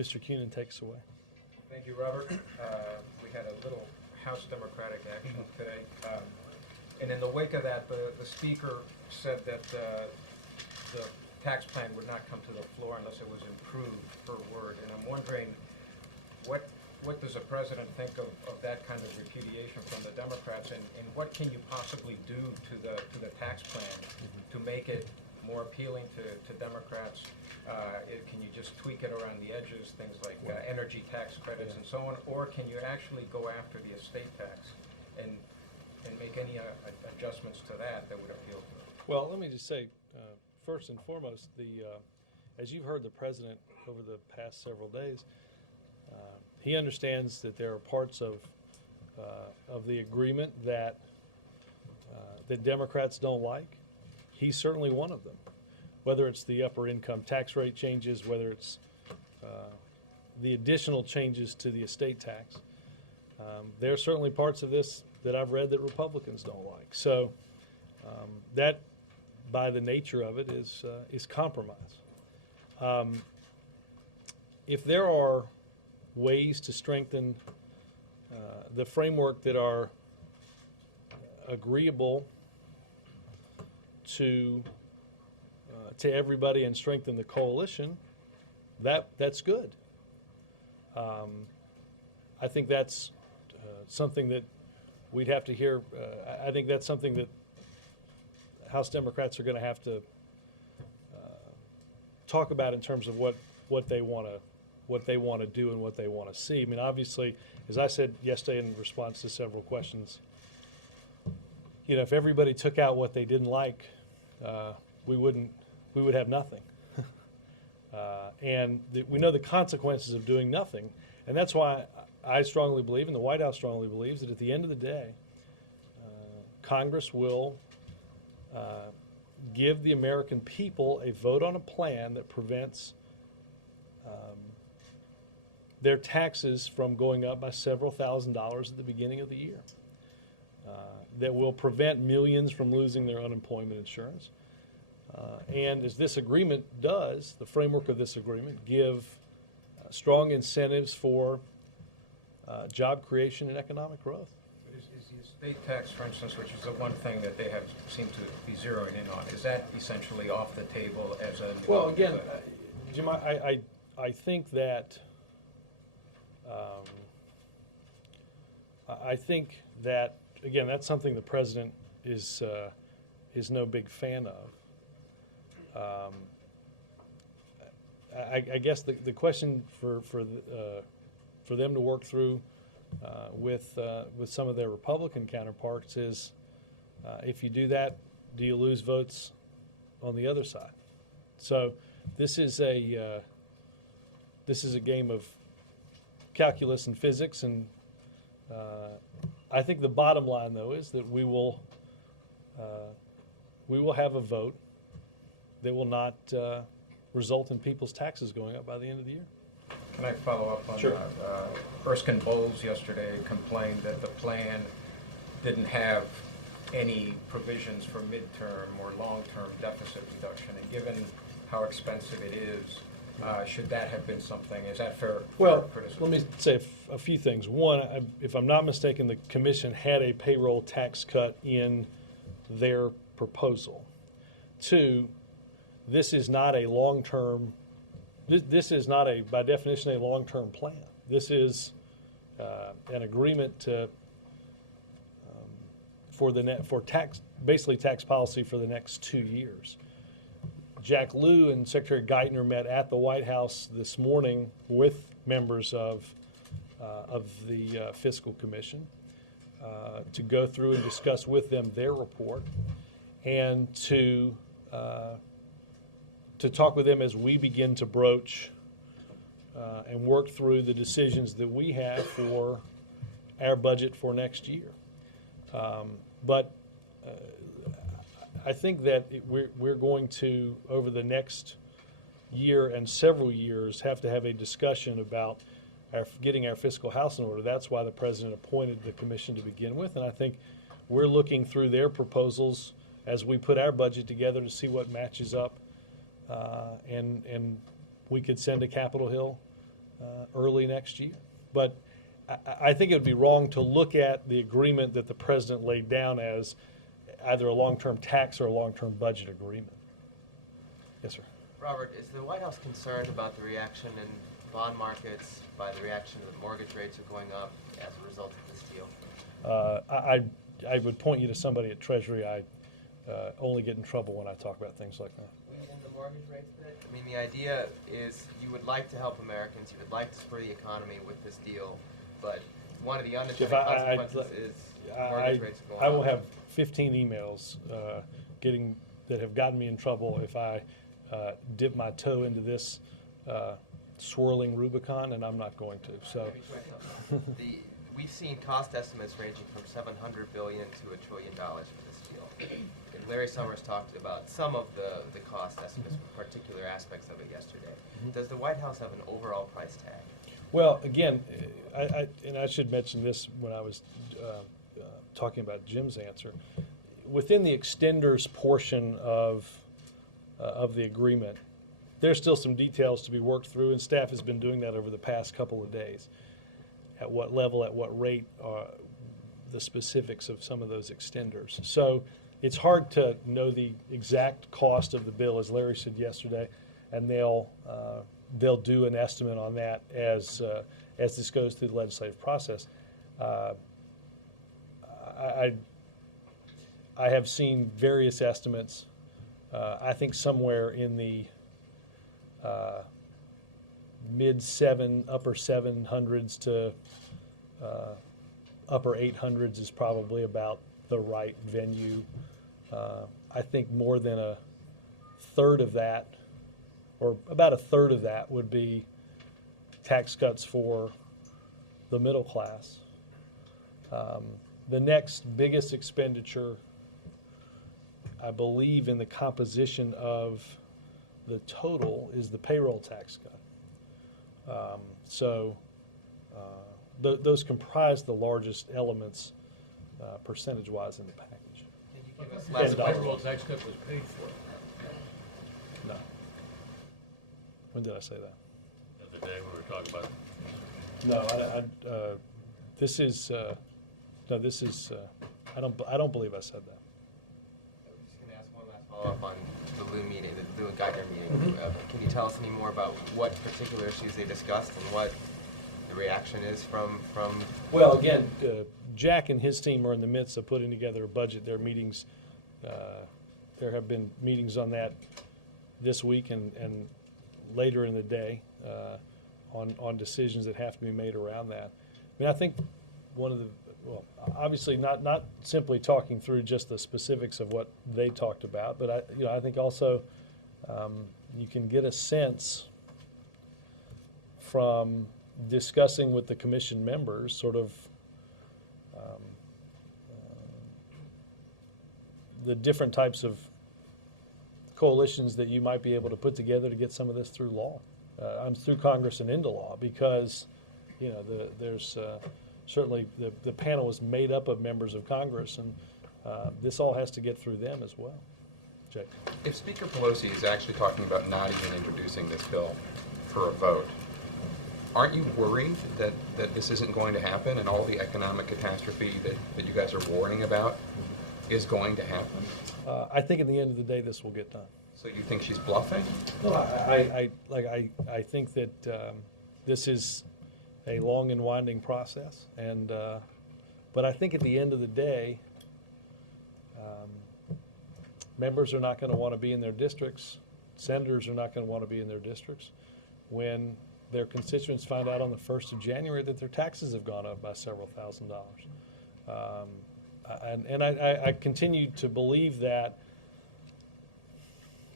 Mr. Cunin takes away. Thank you, Robert. We had a little House Democratic action today. And in the wake of that, the Speaker said that the tax plan would not come to the floor unless it was improved, per word. And I'm wondering, what does the President think of that kind of repudiation from the Democrats, and what can you possibly do to the tax plan to make it more appealing to Democrats? Can you just tweak it around the edges, things like energy tax credits and so on, or can you actually go after the estate tax and make any adjustments to that would appeal to them? Well, let me just say, first and foremost, as you've heard the President over the past several days, he understands that there are parts of the agreement that Democrats don't like. He's certainly one of them. Whether it's the upper income tax rate changes, whether it's the additional changes to the estate tax, there are certainly parts of this that I've read that Republicans don't like. So that, by the nature of it, is compromise. If there are ways to strengthen the framework that are agreeable to everybody and strengthen the coalition, that's good. I think that's something that we'd have to hear. I think that's something that House Democrats are going to have to talk about in terms of what they want to do and what they want to see. I mean, obviously, as I said yesterday in response to several questions, if everybody took out what they didn't like, we would have nothing. And we know the consequences of doing nothing, and that's why I strongly believe, and the White House strongly believes, that at the end of the day, Congress will give the American people a vote on a plan that prevents their taxes from going up by several $1,000s at the beginning of the year, that will prevent millions from losing their unemployment insurance. And as this agreement does, the framework of this agreement, give strong incentives for job creation and economic growth. Is the estate tax, for instance, which is the one thing that they have seemed to be zeroing in on, is that essentially off the table as a... Well, again, Jim, I think that again, that's something the President is no big fan of. I guess the question for them to work through with some of their Republican counterparts is, if you do that, do you lose votes on the other side? So this is a game of calculus and physics, and I think the bottom line, though, is that we will have a vote that will not result in people's taxes going up by the end of the year. Can I follow up on Sure. that? Erskine Bowles yesterday complained that the plan didn't have any provisions for midterm or long-term deficit reduction, and given how expensive it is, should that have been something? Is that fair criticism? Let me say a few things. One, if I'm not mistaken, the Commission had a payroll tax cut in their proposal. Two, this is not a long-term. This is not by definition, a long-term plan. This is an agreement for basically tax policy for the next 2 years. Jack Lew and Secretary Geithner met at the White House this morning with members of the Fiscal Commission to go through and discuss with them their report, and to talk with them as we begin to broach and work through the decisions that we have for our budget for next year. But I think that we're going to, over the next year and several years, have to have a discussion about getting our fiscal house in order. That's why the President appointed the Commission to begin with, and I think we're looking through their proposals as we put our budget together to see what matches up, and we could send to Capitol Hill early next year. But I think it would be wrong to look at the agreement that the president laid down as either a long-term tax or a long-term budget agreement. Yes, sir. Robert, is the White House concerned about the reaction in bond markets by the reaction that mortgage rates are going up as a result of this deal? I would point you to somebody at Treasury. I only get in trouble when I talk about things like that. In the mortgage rates bit? I mean, the idea is you would like to help Americans, you would like to spur the economy with this deal, but one of the unintended consequences is mortgage rates are going up. I will have 15 emails that have gotten me in trouble if I dip my toe into this swirling Rubicon, and I'm not going to. So, we've seen cost estimates ranging from $700 billion to $1 trillion for this deal. And Larry Summers talked about some of the cost estimates, particular aspects of it yesterday. Does the White House have an overall price tag? well, again, I should mention this when I was talking about Jim's answer. Within the extenders portion of the agreement, there's still some details to be worked through, and staff has been doing that over the past couple of days. At what level, at what rate, the specifics of some of those extenders. So it's hard to know the exact cost of the bill, as Larry said yesterday, and they'll do an estimate on that as this goes through the legislative process. I have seen various estimates. I think somewhere in the upper 700s to upper 800s is probably about the right venue. I think more than a third of that, or about a third of that, would be tax cuts for the middle class. The next biggest expenditure, I believe, in the composition of the total is the payroll tax cut. Those comprise the largest elements percentage-wise in the package. Can you give us last last payroll tax cut was paid for No. When did I say that? the other day when we were talking about. No, this is. I don't believe I said that. I'm just going to ask one last follow-up on the Lou meeting, the Lou Geithner meeting. Can you tell us any more about what particular issues they discussed and what the reaction is from? Well, again, Jack and his team are in the midst of putting together a budget. There are meetings. There have been meetings on that this week and later in the day on decisions that have to be made around that. I mean, I think obviously not simply talking through just the specifics of what they talked about, but I think also you can get a sense from discussing with the commission members sort of the different types of coalitions that you might be able to put together to get some of this through law. Through Congress and into law, because there's certainly the panel is made up of members of Congress, and this all has to get through them as well. Jake. If Speaker Pelosi is actually talking about not even introducing this bill for a vote, aren't you worried that this isn't going to happen and all the economic catastrophe that you guys are warning about is going to happen? I think at the end of the day, this will get done. So you think she's bluffing? No, I think that this is a long and winding process, and but I think at the end of the day, members are not going to want to be in their districts. Senators are not going to want to be in their districts when their constituents find out on the 1st of January that their taxes have gone up by several $1,000s. And I continue to believe that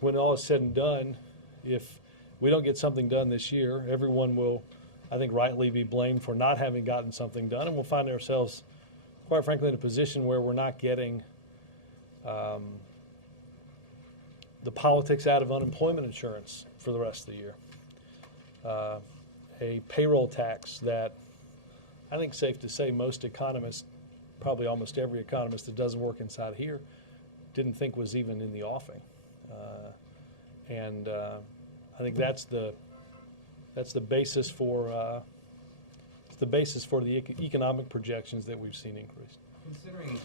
when all is said and done, if we don't get something done this year, everyone will, I think, rightly be blamed for not having gotten something done, and we'll find ourselves, quite frankly, in a position where we're not getting the politics out of unemployment insurance for the rest of the year. A payroll tax that I think it's safe to say most economists, probably almost every economist that doesn't work inside here, didn't think was even in the offing. I think that's the That's the basis for the economic projections that we've seen increase. Considering,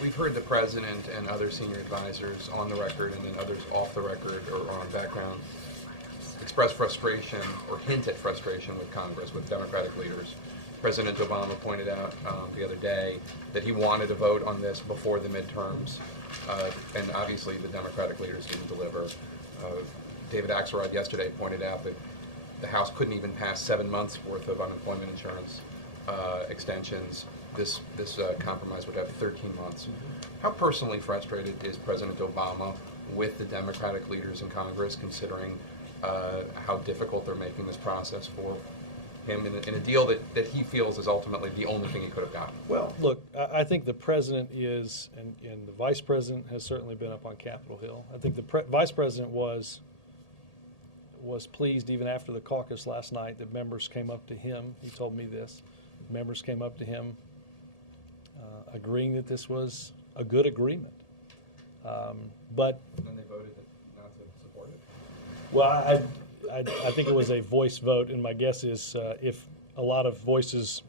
we've heard the president and other senior advisors on the record and then others off the record or on background express frustration or hint at frustration with Congress, with Democratic leaders. President Obama pointed out the other day that he wanted a vote on this before the midterms, and obviously the Democratic leaders didn't deliver. David Axelrod yesterday pointed out that the House couldn't even pass 7 months worth of unemployment insurance extensions. This compromise would have 13 months. How personally frustrated is President Obama with the Democratic leaders in Congress, considering how difficult they're making this process for him in a deal that he feels is ultimately the only thing he could have gotten? Well, look, I think the president is, and the vice president has certainly been up on Capitol Hill. I think the vice president was pleased even after the caucus last night that members came up to him. He told me this. Members came up to him agreeing that this was a good agreement. But And then they voted not to support it? well, I think it was a voice vote, and my guess is if a lot of voices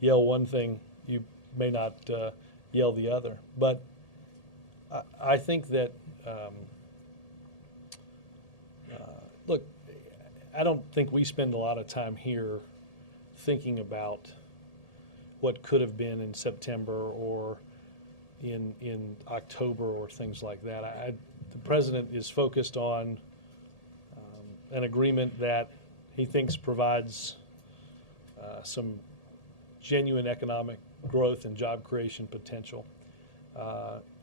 yell one thing, you may not yell the other. But I think that, look, I don't think we spend a lot of time here thinking about what could have been in September or in October or things like that. The president is focused on an agreement that he thinks provides some genuine economic growth and job creation potential,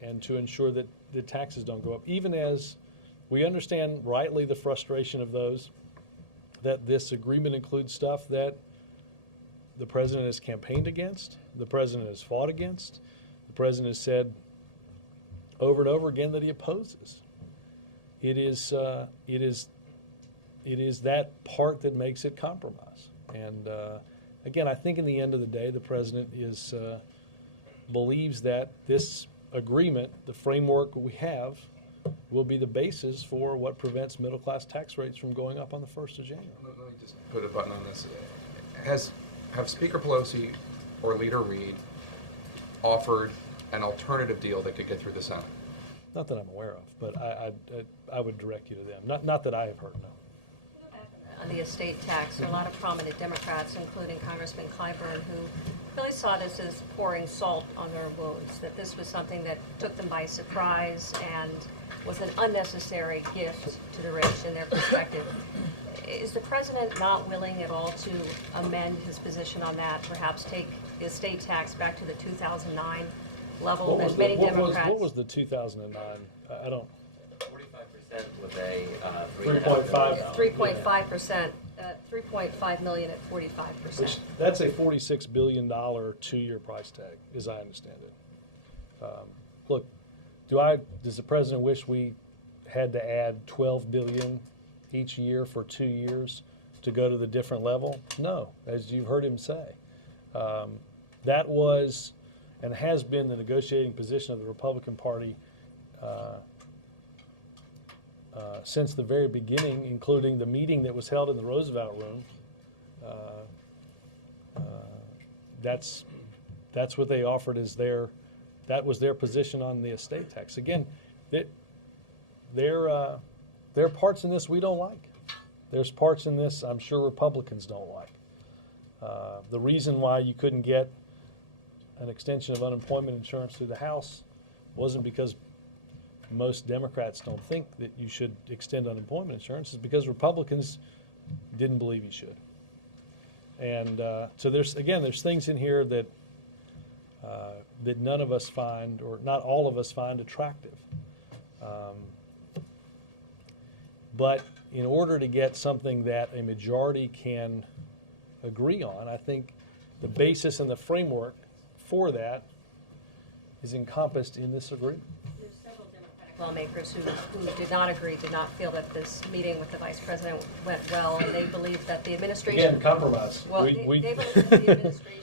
and to ensure that the taxes don't go up, even as we understand rightly the frustration of those that this agreement includes stuff that the president has campaigned against, the president has fought against, the president has said over and over again that he opposes. It is that part that makes it compromise. And again, I think in the end of the day, the president believes that this agreement, the framework we have, will be the basis for what prevents middle-class tax rates from going up on the 1st of January. Let me just put a button on this. Have Speaker Pelosi or Leader Reid offered an alternative deal that could get through the Senate? Not that I'm aware of, but I would direct you to them. Not that I have heard, no. On the estate tax, there are a lot of prominent Democrats, including Congressman Clyburn, who really saw this as pouring salt on their wounds, that this was something that took them by surprise and was an unnecessary gift to the rich in their perspective. Is the president not willing at all to amend his position on that, perhaps take the estate tax back to the 2009 level that many Democrats... What was the 2009? I don't... 45% with a 3.5. 3.5%, 3.5 million at 45%. Which, that's a $46 billion 2-year price tag, as I understand it. Look, does the president wish we had to add $12 billion each year for 2 years to go to the different level? No, as you've heard him say. That was and has been the negotiating position of the Republican Party since the very beginning, including the meeting that was held in the Roosevelt Room. That's what they offered as that was their position on the estate tax. Again, there are parts in this we don't like. There's parts in this I'm sure Republicans don't like. The reason why you couldn't get an extension of unemployment insurance through the House wasn't because most Democrats don't think that you should extend unemployment insurance. It's because Republicans didn't believe you should. And so there's things in here that that none of us find, or not all of us find, attractive. But in order to get something that a majority can agree on, I think the basis and the framework for that is encompassed in this agreement. There's several Democratic lawmakers who did not agree, did not feel that this meeting with the vice president went well, and they believe that the administration... Again, compromise. Well, they believe that the administration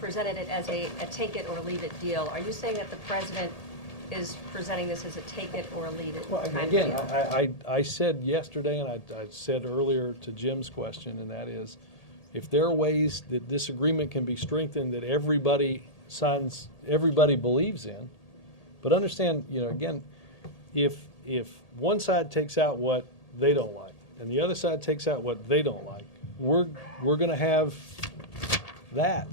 presented it as a take it or leave it deal. Are you saying that the president is presenting this as a take it or leave it Well, kind again, of deal. I said yesterday, and I said earlier to Jim's question, and that is, if there are ways that this agreement can be strengthened that everybody signs, everybody believes in, but understand, again, if one side takes out what they don't like and the other side takes out what they don't like, we're going to have that.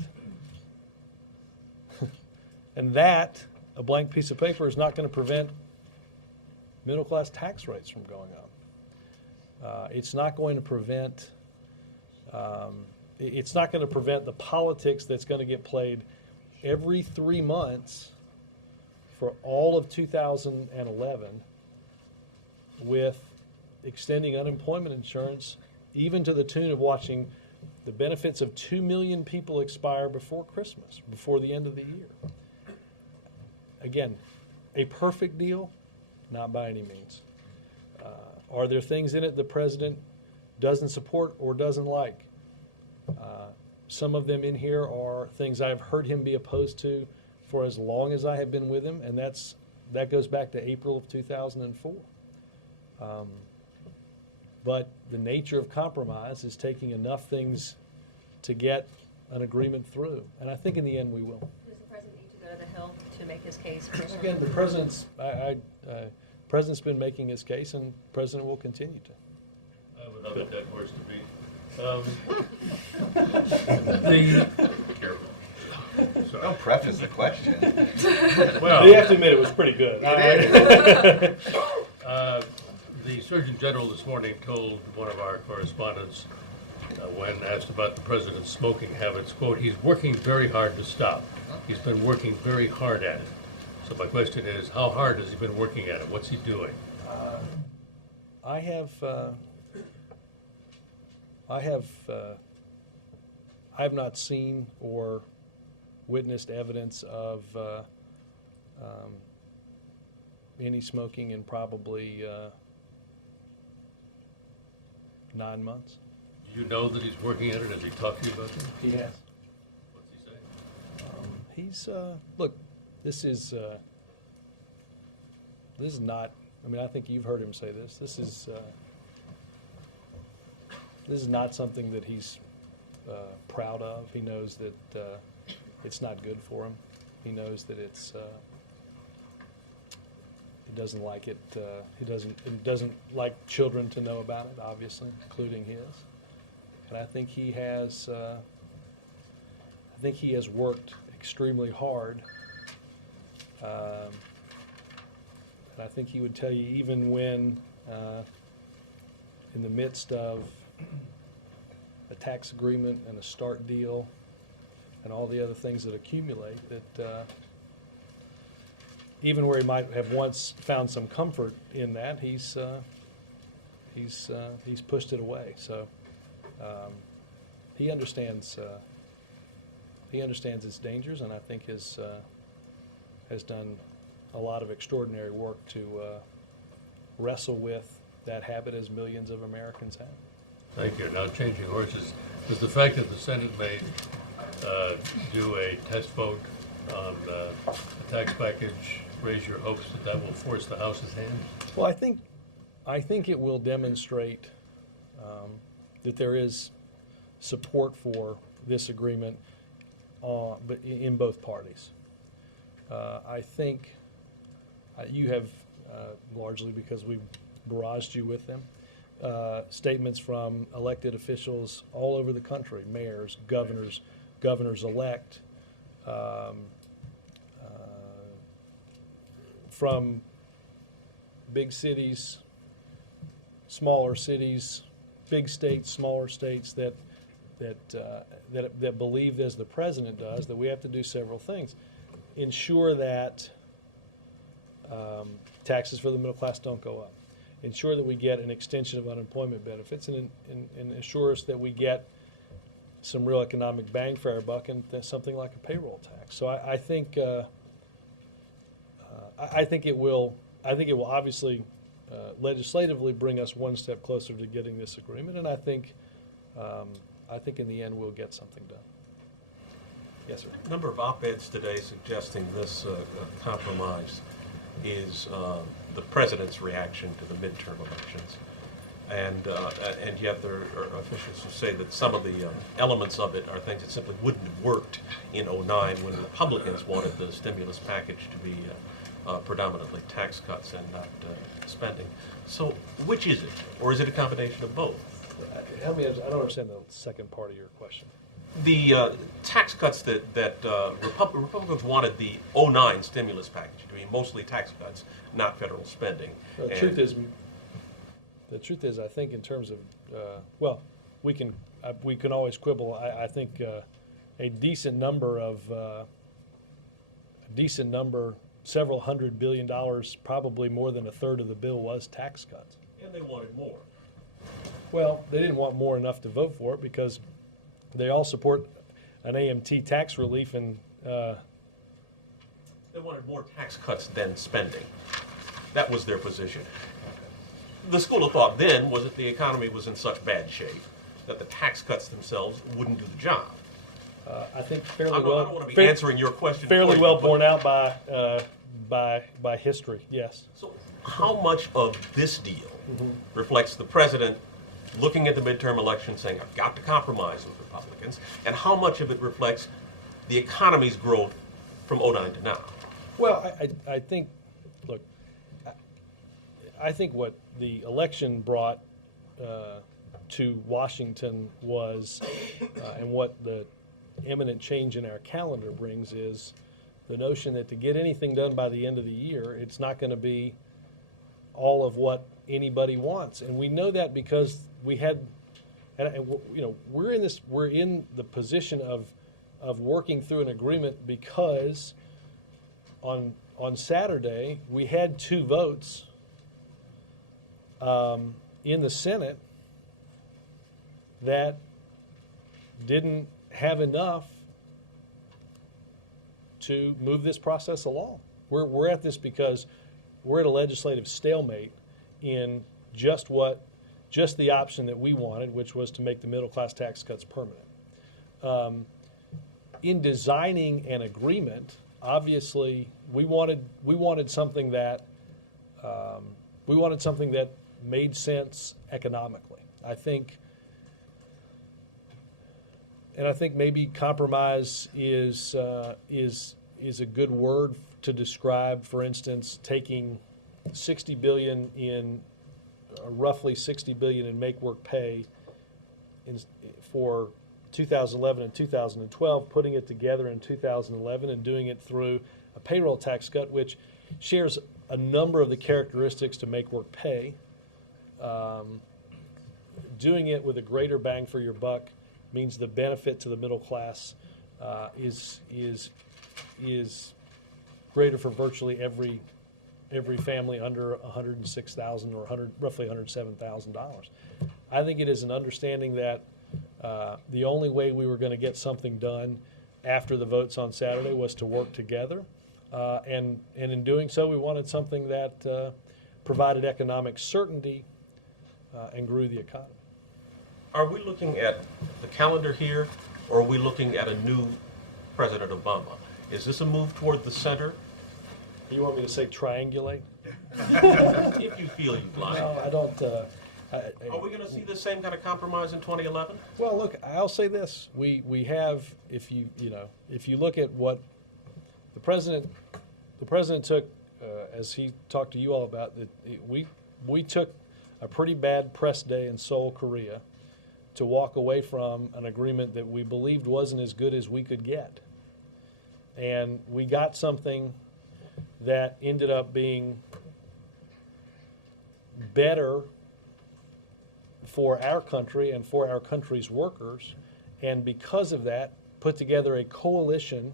And that, a blank piece of paper, is not going to prevent middle-class tax rates from going up. It's not going to prevent. It's not going to prevent the politics that's going to get played every 3 months for all of 2011 with extending unemployment insurance, even to the tune of watching the benefits of 2 million people expire before Christmas, before the end of the year. Again, a perfect deal? Not by any means. Are there things in it the president doesn't support or doesn't like? Some of them in here are things I've heard him be opposed to for as long as I have been with him, and that goes back to April of 2004. But the nature of compromise is taking enough things to get an agreement through, and I think in the end we will. Does the president need to go to the Hill to make his case personally? Again, the president's been making his case, and the president will continue to. I would love a dead horse to beat. Sorry. Don't preface the question. Well, You have to admit it was pretty good. the Surgeon General this morning told one of our correspondents, when asked about the president's smoking habits, quote, he's working very hard to stop. He's been working very hard at it. So my question is, how hard has he been working at it? What's he doing? I have not seen or witnessed evidence of any smoking in probably 9 months. Do you know that he's working at it? Has he talked to you about that? He has. What's he saying? He's look. This is not. I mean, I think you've heard him say this. This is not something that he's proud of. He knows that it's not good for him. He knows that it's. He doesn't like it. He doesn't like children to know about it, obviously, including his. And I think he has. I think he has worked extremely hard. And I think he would tell you, even when in the midst of a tax agreement and a START deal and all the other things that accumulate, that even where he might have once found some comfort in that, he's pushed it away. So he understands its dangers, and I think has done a lot of extraordinary work to wrestle with that habit, as millions of Americans have. Thank you. Now, changing horses, does the fact that the Senate may do a test vote on the tax package raise your hopes that that will force the House's hand? Well, I think it will demonstrate that there is support for this agreement, but in both parties. I think you have, largely because we've barraged you with them, statements from elected officials all over the country, mayors, governors-elect, from big cities, smaller cities, big states, smaller states, that believe, as the president does, that we have to do several things. Ensure that taxes for the middle class don't go up. Ensure that we get an extension of unemployment benefits, and assure us that we get some real economic bang for our buck, and something like a payroll tax. So I think it will obviously legislatively bring us one step closer to getting this agreement, and I think in the end we'll get something done. Yes, sir. A number of op-eds today suggesting this compromise is the president's reaction to the midterm elections. And yet there are officials who say that some of the elements of it are things that simply wouldn't have worked in '09 when Republicans wanted the stimulus package to be predominantly tax cuts and not spending. So which is it? Or is it a combination of both? Help me, I don't understand the second part of your question. The tax cuts that Republicans wanted the '09 stimulus package to be mostly tax cuts, not federal spending. The truth is, I think in terms of, well, we can always quibble. I think a decent number, several $100 billion, probably more than a third of the bill was tax cuts. And they wanted more. Well, they didn't want more enough to vote for it because they all support an AMT tax relief, and They wanted more tax cuts than spending. That was their position. The school of thought then was that the economy was in such bad shape that the tax cuts themselves wouldn't do the job. I think I fairly don't well. want to be answering your question. Fairly for you, well but- borne out by history. Yes. So how much of this deal reflects the president looking at the midterm election saying, I've got to compromise with Republicans, and how much of it reflects the economy's growth from '09 to now? Well, I think, look, I think what the election brought to Washington was, and what the imminent change in our calendar brings, is the notion that to get anything done by the end of the year, it's not going to be all of what anybody wants. And we know that because we had, and you know, we're in the position of working through an agreement because on Saturday we had 2 votes in the Senate that didn't have enough to move this process along. We're at this because we're at a legislative stalemate in just the option that we wanted, which was to make the middle class tax cuts permanent. In designing an agreement, obviously we wanted something that made sense economically. I think maybe compromise is a good word to describe, for instance, taking $60 billion in roughly $60 billion in make work pay for 2011 and 2012, putting it together in 2011 and doing it through a payroll tax cut, which shares a number of the characteristics to make work pay. Doing it with a greater bang for your buck means the benefit to the middle class is greater for virtually every family under $106,000 or roughly $107,000. I think it is an understanding that the only way we were going to get something done after the votes on Saturday was to work together, and in doing so, we wanted something that provided economic certainty and grew the economy. Are we looking at the calendar here, or are we looking at a new President Obama? Is this a move toward the center? You want me to say triangulate? If you feel you'd like. No, I don't. Are we going to see the same kind of compromise in 2011? Well, look, I'll say this: we have, if you look at what the president took, as he talked to you all about, that we took a pretty bad press day in Seoul, Korea, to walk away from an agreement that we believed wasn't as good as we could get, and we got something that ended up being better for our country and for our country's workers, and because of that, put together a coalition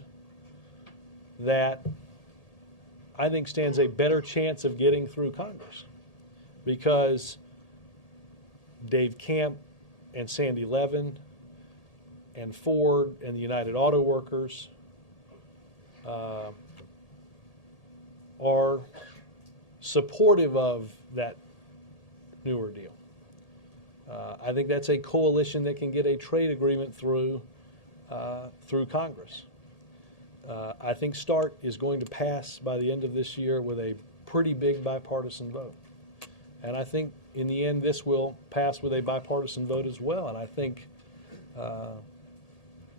that I think stands a better chance of getting through Congress, because Dave Camp and Sandy Levin and Ford and the United Auto Workers are supportive of that newer deal. I think that's a coalition that can get a trade agreement through Congress. I think START is going to pass by the end of this year with a pretty big bipartisan vote. And I think in the end, this will pass with a bipartisan vote as well. And I think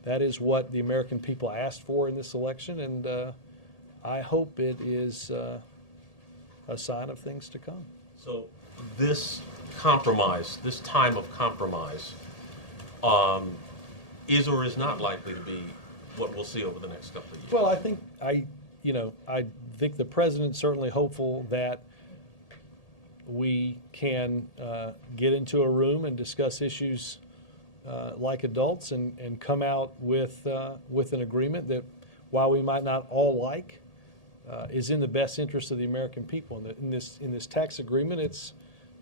that is what the American people asked for in this election. And I hope it is a sign of things to come. So this compromise, this time of compromise, is or is not likely to be what we'll see over the next couple of years? Well, I think I think the president's certainly hopeful that we can get into a room and discuss issues like adults and come out with an agreement that, while we might not all like, is in the best interest of the American people. And in this tax agreement, it's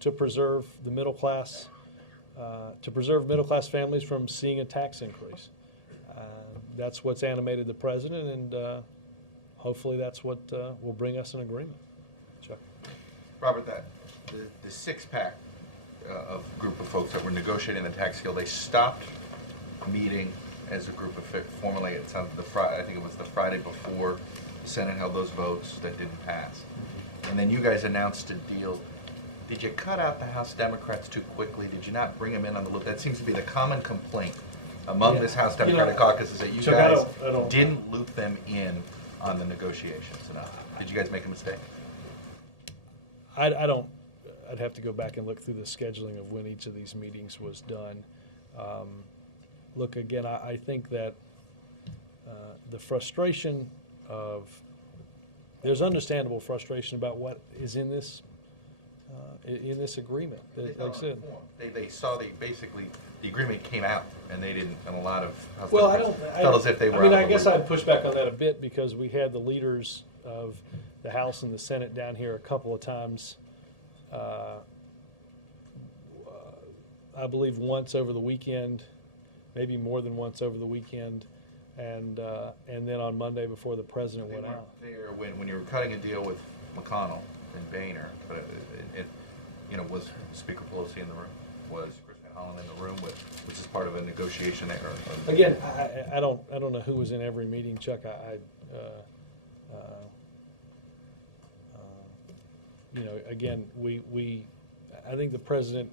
to preserve the middle class, families from seeing a tax increase. That's what's animated the president, and hopefully that's what will bring us an agreement. Chuck. Robert, the six-pack of group of folks that were negotiating the tax deal, they stopped meeting as a group of formally. It sounded I think it was the Friday before the Senate held those votes that didn't pass, and then you guys announced a deal. Did you cut out the House Democrats too quickly? Did you not bring them in on the loop? That seems to be the common complaint among this House Democratic caucus, is that you Chuck, guys I don't didn't loop them in on the negotiations enough. Did you guys make a mistake? I don't. I'd have to go back and look through the scheduling of when each of these meetings was done. Look, again, I think that the frustration there's understandable frustration about what is in this agreement. Like I said, They saw basically the agreement came out, and they didn't, and a lot of House well, Democrats felt as if they were. I mean, out I of the guess loop. I'd push back on that a bit, because we had the leaders of the House and the Senate down here a couple of times. I believe once over the weekend, maybe more than once over the weekend, and then on Monday before the president They went weren't out. there when you were cutting a deal with McConnell and Boehner, but was Speaker Pelosi in the room? Was Chris Van Hollen in the room? Was this part of a negotiation there? Again, I don't know who was in every meeting, Chuck. Again, I think the president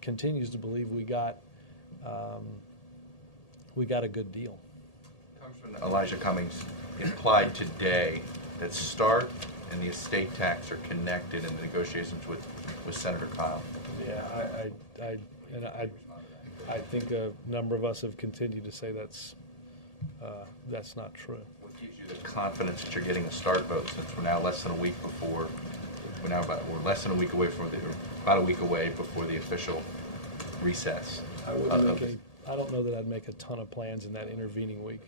continues to believe we got a good deal. Congressman Elijah Cummings implied today that START and the estate tax are connected in the negotiations with Senator Kyle. Yeah, I think a number of us have continued to say that's not true. What gives you the confidence that you're getting a START vote, since we're now less than a week before? We're less than a week away about a week away before the official recess. I don't know that I'd make a ton of plans in that intervening week.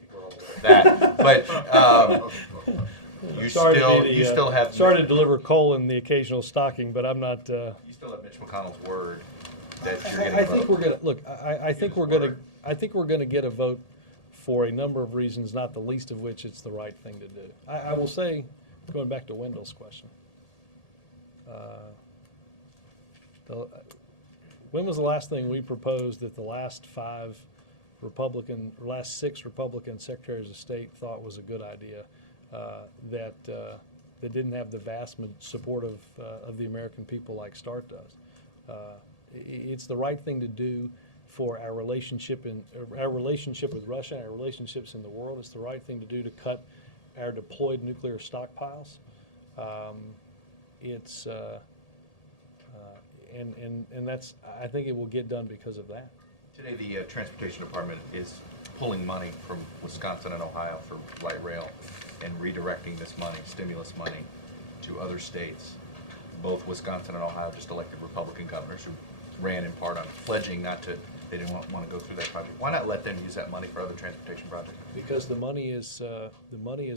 You still have. Sorry to deliver coal in the occasional stocking, but I'm not. You still have Mitch McConnell's word that you're getting. I think we're gonna look. I think we're gonna get a vote for a number of reasons, not the least of which it's the right thing to do. I will say, going back to Wendell's question, when was the last thing we proposed that the last six Republican secretaries of state thought was a good idea, that didn't have the vast support of the American people like START does? It's the right thing to do for our relationship with Russia, our relationships in the world. It's the right thing to do to cut our deployed nuclear stockpiles. And that's, I think it will get done because of that. Today, the Transportation Department is pulling money from Wisconsin and Ohio for light rail and redirecting this money, stimulus money, to other states. Both Wisconsin and Ohio just elected Republican governors who ran in part on pledging they didn't want to go through that project. Why not let them use that money for other transportation projects? Because the money is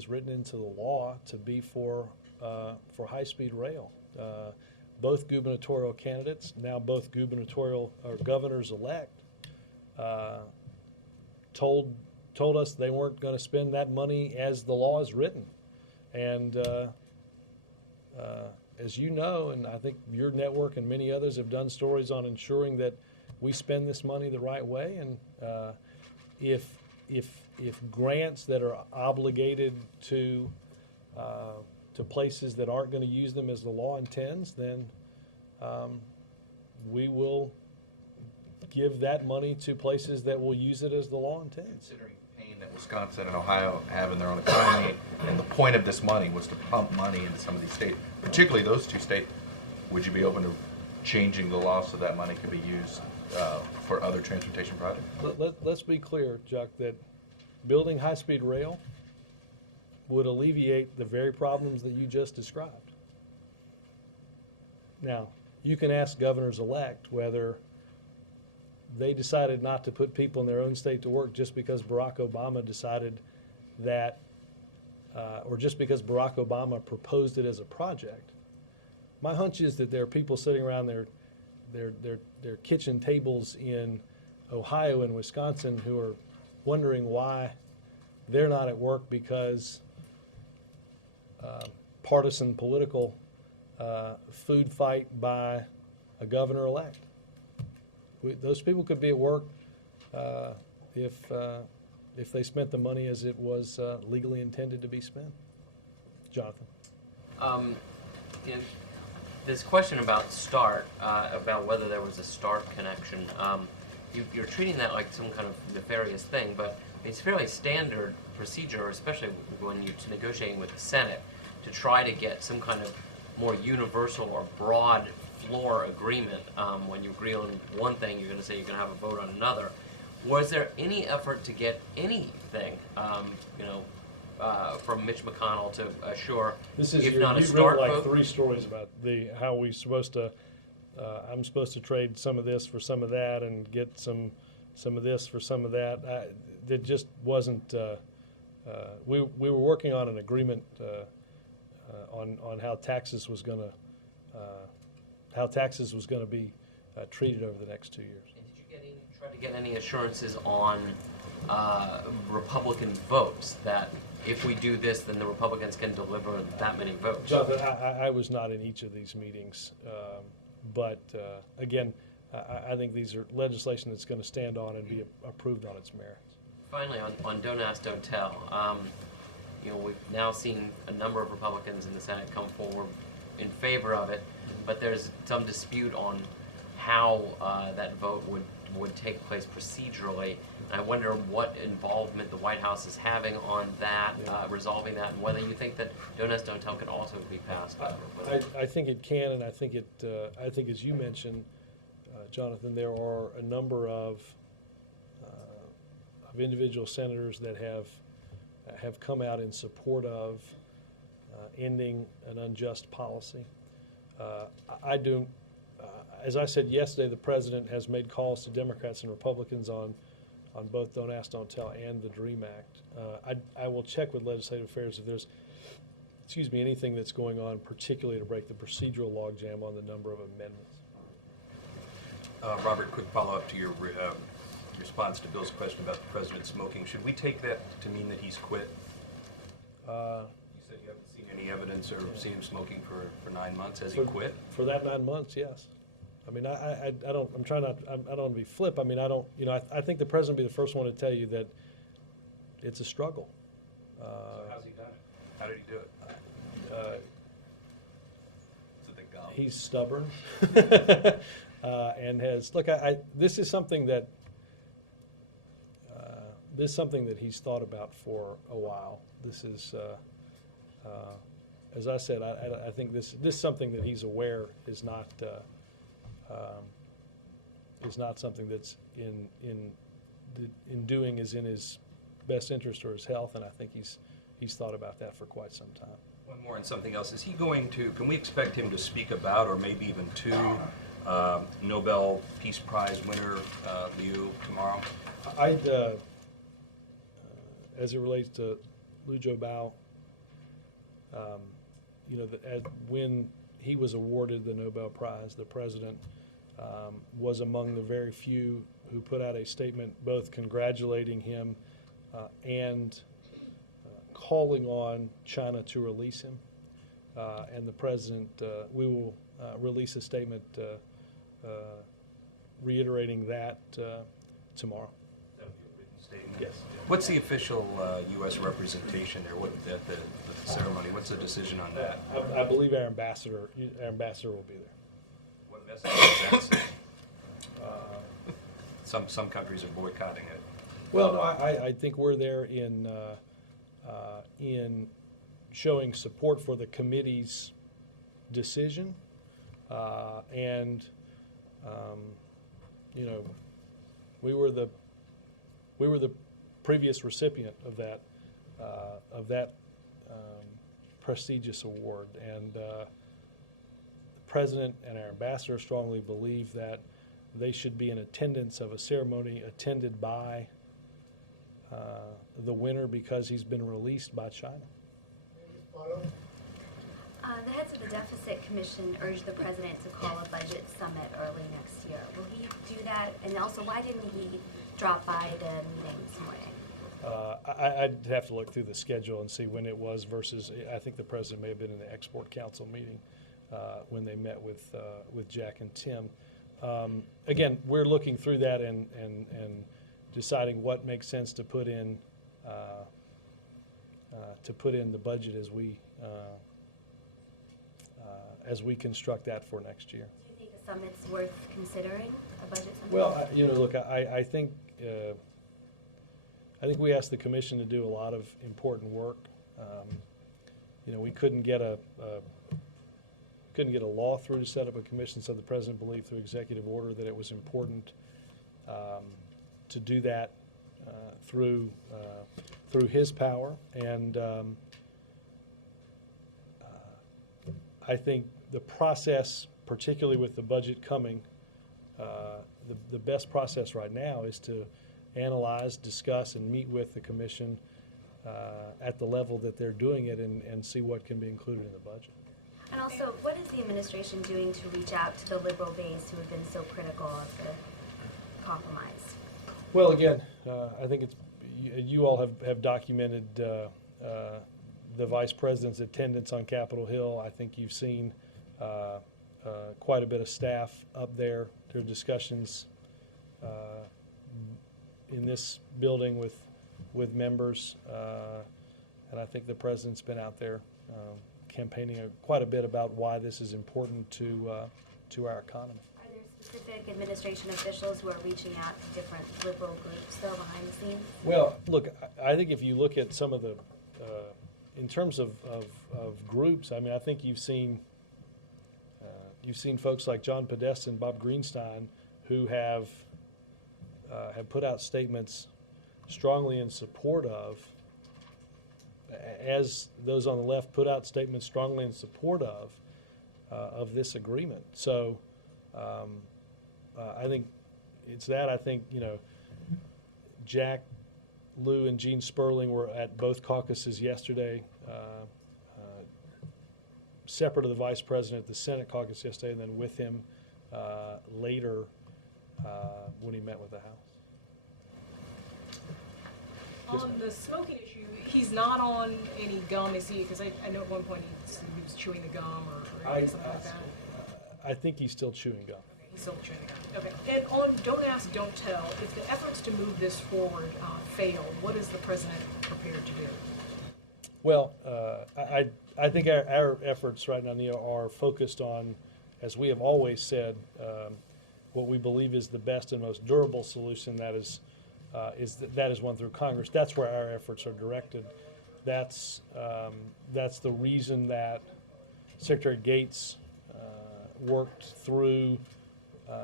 written into the law to be for high-speed rail. Both gubernatorial candidates, now both gubernatorial or governors-elect, told us they weren't going to spend that money as the law is written. And as you know, and I think your network and many others have done stories on ensuring that we spend this money the right way. And if grants that are obligated to to places that aren't going to use them as the law intends, then we will give that money to places that will use it as the law intends. Considering the pain that Wisconsin and Ohio have in their own economy, and the point of this money was to pump money into some of these states, particularly those two states, would you be open to changing the law so that money could be used for other transportation projects? Let's be clear, Chuck, that building high-speed rail would alleviate the very problems that you just described. Now, you can ask governors-elect whether they decided not to put people in their own state to work just because Barack Obama decided that, or just because Barack Obama proposed it as a project. My hunch is that there are people sitting around their kitchen tables in Ohio and Wisconsin who are wondering why they're not at work because partisan political food fight by a governor-elect. Those people could be at work if they spent the money as it was legally intended to be spent. Jonathan. You know, this question about START, about whether there was a START connection, you're treating that like some kind of nefarious thing, but it's fairly standard procedure, especially when you're negotiating with the Senate, to try to get some kind of more universal or broad floor agreement. When you agree on one thing, you're going to say you're going to have a vote on another. Was there any effort to get anything, from Mitch McConnell to assure, This is if your, not a you START wrote like vote? 3 stories about how we supposed to. I'm supposed to trade some of this for some of that, and get some of this for some of that. That just wasn't. We were working on an agreement on how taxes was going to be treated over the next 2 years. And did you try to get any assurances on Republican votes that if we do this, then the Republicans can deliver that many votes? Jonathan, I was not in each of these meetings, but again, I think these are legislation that's going to stand on and be approved on its merits. Finally, on Don't Ask, Don't Tell, we've now seen a number of Republicans in the Senate come forward in favor of it, but there's some dispute on how that vote would take place procedurally. And I wonder what involvement the White House is having on that, resolving that, and whether you think that Don't Ask, Don't Tell could also be passed. I think it can, and I think as you mentioned, Jonathan, there are a number of individual senators that have come out in support of ending an unjust policy. As I said yesterday, the president has made calls to Democrats and Republicans on both Don't Ask, Don't Tell and the DREAM Act. I will check with Legislative Affairs if there's, anything that's going on, particularly to break the procedural logjam on the number of amendments. Robert, quick follow-up to your response to Bill's question about the president smoking. Should we take that to mean that he's quit? You said you haven't seen any evidence or seen him smoking for 9 months. Has he quit? For that 9 months, yes. I mean, I don't. I'm trying not. I don't want to be flip. I mean, I don't. I think the president will be the first one to tell you that it's a struggle. So how's he done it? How did he do it? Is it the gum? He's stubborn, and has look. This is something that he's thought about for a while. This is, as I said, I think this is something that he's aware is not something that's in doing is in his best interest or his health, and I think he's thought about that for quite some time. One more and something else. Is he going to? Can we expect him to speak about, or maybe even to, Nobel Peace Prize winner Liu tomorrow? As it relates to Liu Jiabao, when he was awarded the Nobel Prize, the president was among the very few who put out a statement both congratulating him and calling on China to release him. And the president, we will release a statement reiterating that tomorrow. That would be a written statement? Yes. What's the official U.S. representation there? What at the ceremony? What's the decision on that? I believe our ambassador will be there. What message is that? Uh, Some countries are boycotting it. Well, no, I think we're there in showing support for the committee's decision, and you know, we were the previous recipient of that prestigious award, and the president and our ambassador strongly believe that they should be in attendance of a ceremony attended by the winner because he's been released by China. The heads of the Deficit Commission urged the president to call a budget summit early next year. Will he do that? And also, why didn't he drop by the meeting this morning? I'd have to look through the schedule and see when it was versus, I think the president may have been in the Export Council meeting when they met with Jack and Tim. Again, we're looking through that and deciding what makes sense to put in the budget as we construct that for next year. Do you think a summit's worth considering, a budget summit? Well, you know, look, I think we asked the commission to do a lot of important work. You know, we couldn't get a law through to set up a commission, so the president believed through executive order that it was important to do that through his power, and I think the process, particularly with the budget coming, the best process right now is to analyze, discuss, and meet with the commission at the level that they're doing it and see what can be included in the budget. And also, what is the administration doing to reach out to the liberal base who have been so critical of the compromise? Well, again, I think you all have documented the vice president's attendance on Capitol Hill. I think you've seen quite a bit of staff up there. There are discussions in this building with members, and I think the president's been out there campaigning quite a bit about why this is important to our economy. Are there specific administration officials who are reaching out to different liberal groups, though, behind the scenes? Well, look, I think if you look at some of the, in terms of groups, I mean, I think you've seen folks like John Podesta and Bob Greenstein who have put out statements strongly in support of, as those on the left put out statements strongly in support of this agreement. So I think it's that. I think, you know, Jack, Lou, and Gene Sperling were at both caucuses yesterday, separate of the vice president at the Senate caucus yesterday, and then with him later when he met with the House. On the smoking issue, he's not on any gum, is he? Because I know at one point he was chewing the gum or something like that. I think he's still chewing gum. Okay, he's still chewing the gum. Okay. And on Don't Ask, Don't Tell, if the efforts to move this forward failed, what is the president prepared to do? Well, I think our efforts right now, Neil, are focused on, as we have always said, what we believe is the best and most durable solution. That is one through Congress. That's where our efforts are directed. That's the reason that Secretary Gates worked through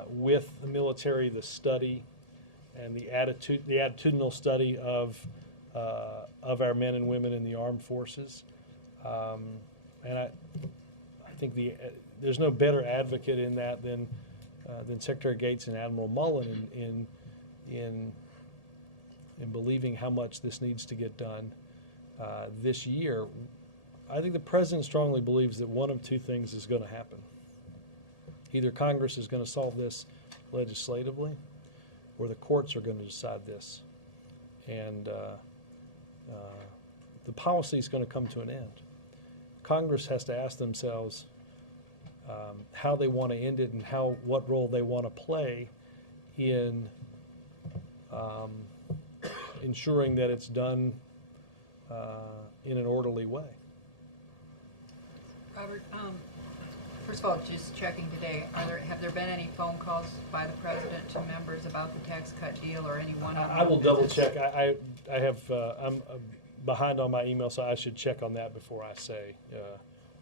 with the military the study and the attitudinal study of our men and women in the armed forces, and I think there's no better advocate in that than Secretary Gates and Admiral Mullen in believing how much this needs to get done this year. I think the president strongly believes that one of two things is going to happen. Either Congress is going to solve this legislatively, or the courts are going to decide this. And the policy is going to come to an end. Congress has to ask themselves how they want to end it and what role they want to play in ensuring that it's done in an orderly way. Robert, first of all, just checking today, have there been any phone calls by the president to members about the tax cut deal or any one-on-one? I will double check. I have, I'm behind on my email, so I should check on that before I say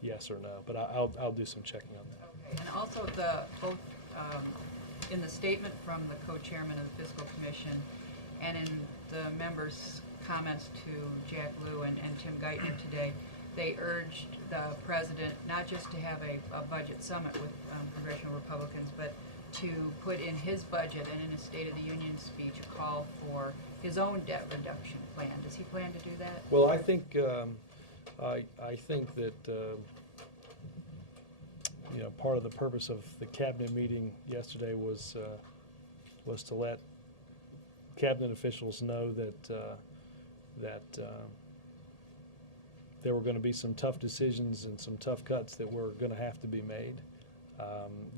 yes or no. But I'll do some checking on that. Okay, and also both in the statement from the co-chairman of the Fiscal Commission and in the members' comments to Jack Lew and Tim Geithner today, they urged the president not just to have a budget summit with congressional Republicans, but to put in his budget and in his State of the Union speech a call for his own debt reduction plan. Does he plan to do that? Well, I think I think that you know, part of the purpose of the cabinet meeting yesterday was to let cabinet officials know that there were going to be some tough decisions and some tough cuts that were going to have to be made.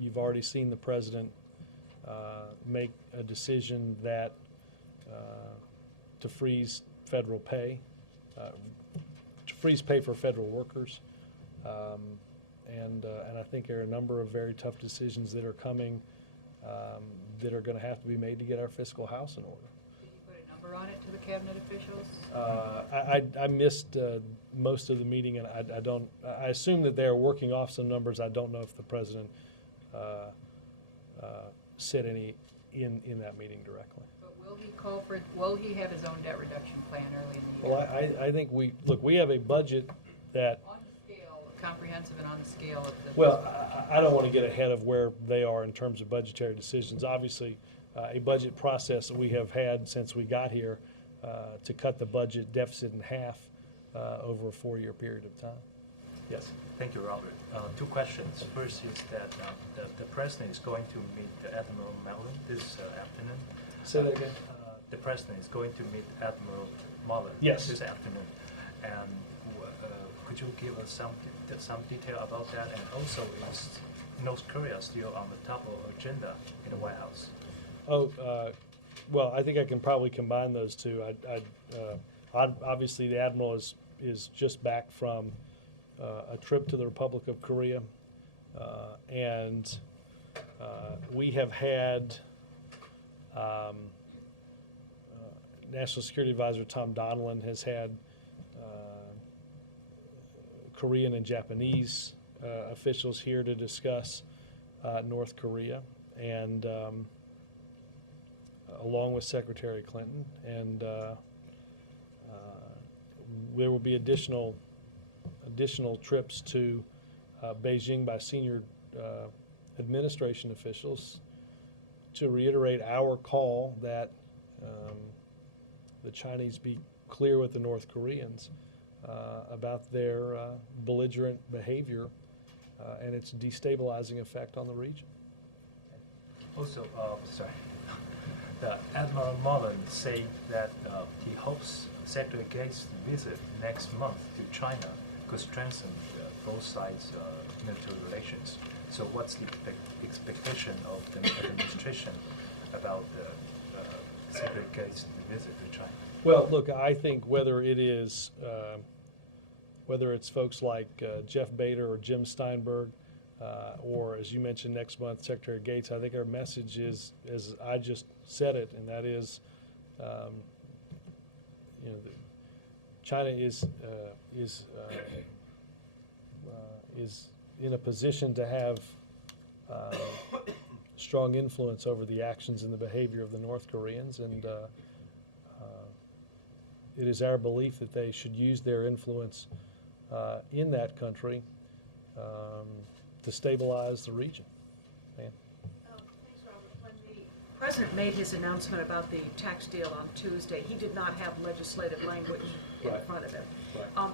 You've already seen the president make a decision that to freeze federal pay, to freeze pay for federal workers, and I think there are a number of very tough decisions that are coming that are going to have to be made to get our fiscal house in order. Did you put a number on it to the cabinet officials? I missed most of the meeting, and I assume that they are working off some numbers. I don't know if the president said any in that meeting directly. But will he have his own debt reduction plan early in the year? Well, I think we have a budget that. On the scale, comprehensive and on the scale of the. Well, I don't want to get ahead of where they are in terms of budgetary decisions. Obviously, a budget process that we have had since we got here to cut the budget deficit in half over a 4-year period of time. Yes. Thank you, Robert. 2 questions. First is that the president is going to meet Admiral Mullen this afternoon. Say that again. The president is going to meet Admiral Mullen this afternoon. And could you give us some detail about that? And also, is North Korea still on the top of agenda in the White House? Oh, well, I think I can probably combine those two. Obviously, the Admiral is just back from a trip to the Republic of Korea, and we have had National Security Advisor Tom Donilon has had Korean and Japanese officials here to discuss North Korea, and along with Secretary Clinton, and there will be additional trips to Beijing by senior administration officials to reiterate our call that the Chinese be clear with the North Koreans about their belligerent behavior and its destabilizing effect on the region. Also, the Admiral Mullen said that he hopes Secretary Gates' visit next month to China could strengthen both sides' military relations. So what's the expectation of the administration about the Secretary Gates' visit to China? Well, look, I think whether it's folks like Jeff Bader or Jim Steinberg, or as you mentioned next month, Secretary Gates, I think our message is, as I just said it, and that is, China is in a position to have strong influence over the actions and the behavior of the North Koreans, and it is our belief that they should use their influence in that country to stabilize the region. Man. Thanks, Robert. When the president made his announcement about the tax deal on Tuesday, he did not have legislative language in front of him. Right.